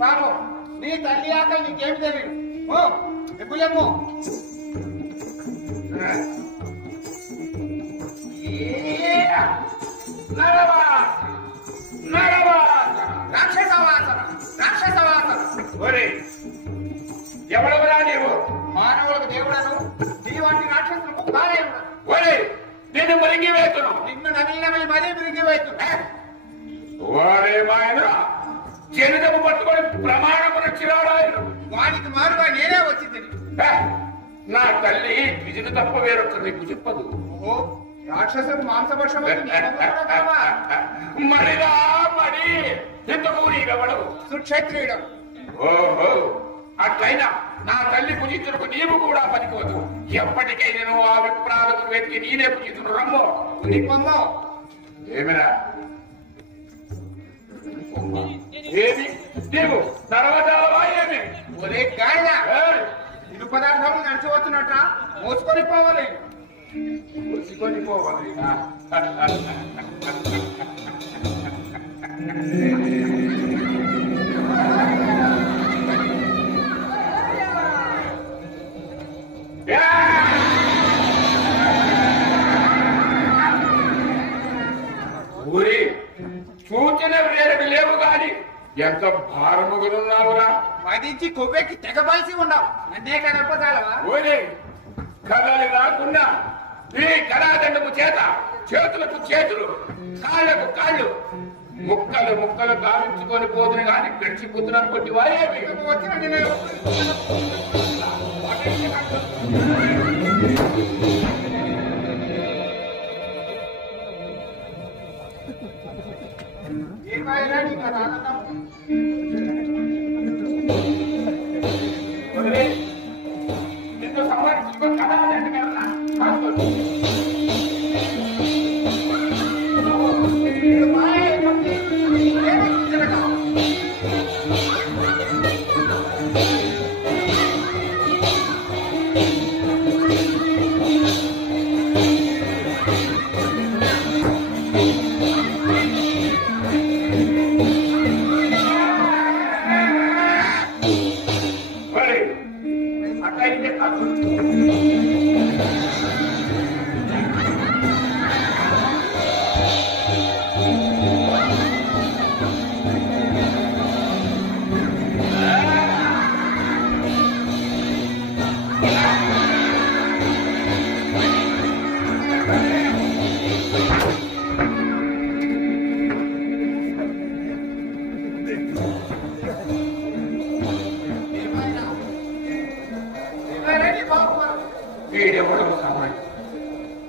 పాపం నీ తల్లి ఆకలి నీకేమి తెలియదు. ఓ ఎప్పులేమో ఎవడవరా నీవు? మానవులకు దేవుడను నీ వంటి రాక్షసులకు కాలే నిన్ను మరిగి వేస్తున్నావు. నిన్ను నవీనమై మరీ మిరిగి వేస్తున్నా. వాడే మాయన చరితము పట్టుకొని ప్రమాణమున చిరాడాయను. వానికి మారుగా నేనే వచ్చింది. నా తల్లి విజును తప్ప వేరొక్క నీకు చెప్పదు. ఓహో రాక్షసుడు మాంసభక్షం మడిరా మడి ఎంతకు నీవెవడు? సుక్షత్రియుడు. ఓహో అట్లయినా నా తల్లి పూజించుటకు నీవు కూడా పనికోదు. ఎప్పటికైనా ఆ విప్రాలకు వెతికి నేనే పూజించును. రమ్మో నీపమ్మో ఏమిరా? ఏమి నీవు నడవదావా? ఏమి ఒరే గాడిద, ఇరు పదార్థాలు నడిచివచ్చునట్ట మోసుకొని పోవాలి. మోసుకొని పోవాలి. ఊరి సూచన వేరడు లేవు గాని ఎంత భారముగనున్నావురా. మదించి కొవ్వెక్కి తెగబలిసి ఉన్నావు. నన్నే కనపదాలవా? ఊరి కదలి రాకుండా ఈ కళాదండము చేత చేతులకు చేతులు కాళ్ళకు కాళ్ళు ముక్కలు ముక్కలు గావించుకొని పోతుని గాని గడిచిపోతున్నాను కొట్టి వారేమి వచ్చిన నిన్ను సంహరించుకో కళాదండ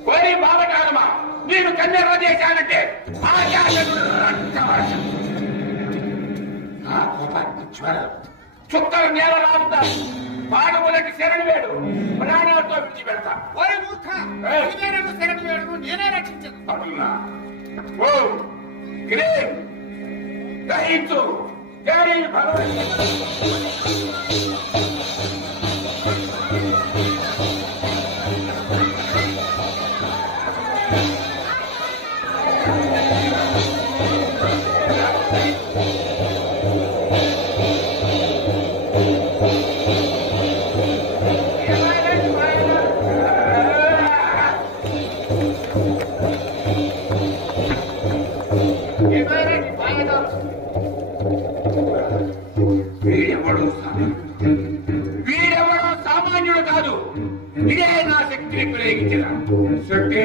వరి బాబటానమా నేను కన్నెర్ర చేశానంటే చుక్కలు నేల రాలుతారు. పాడములకి శరణు వేడు ప్రాణాలతో పిచ్చి పెడతా. ఒరే మూర్ఖ, శరణు వేడు నేనే రక్షించదు. అటున్నా ఓ గ్రేట్ దహించు వీడెవడో సామాన్యుడు కాదు. ఇదే నా శక్తిని ప్రయోగించిన శక్తి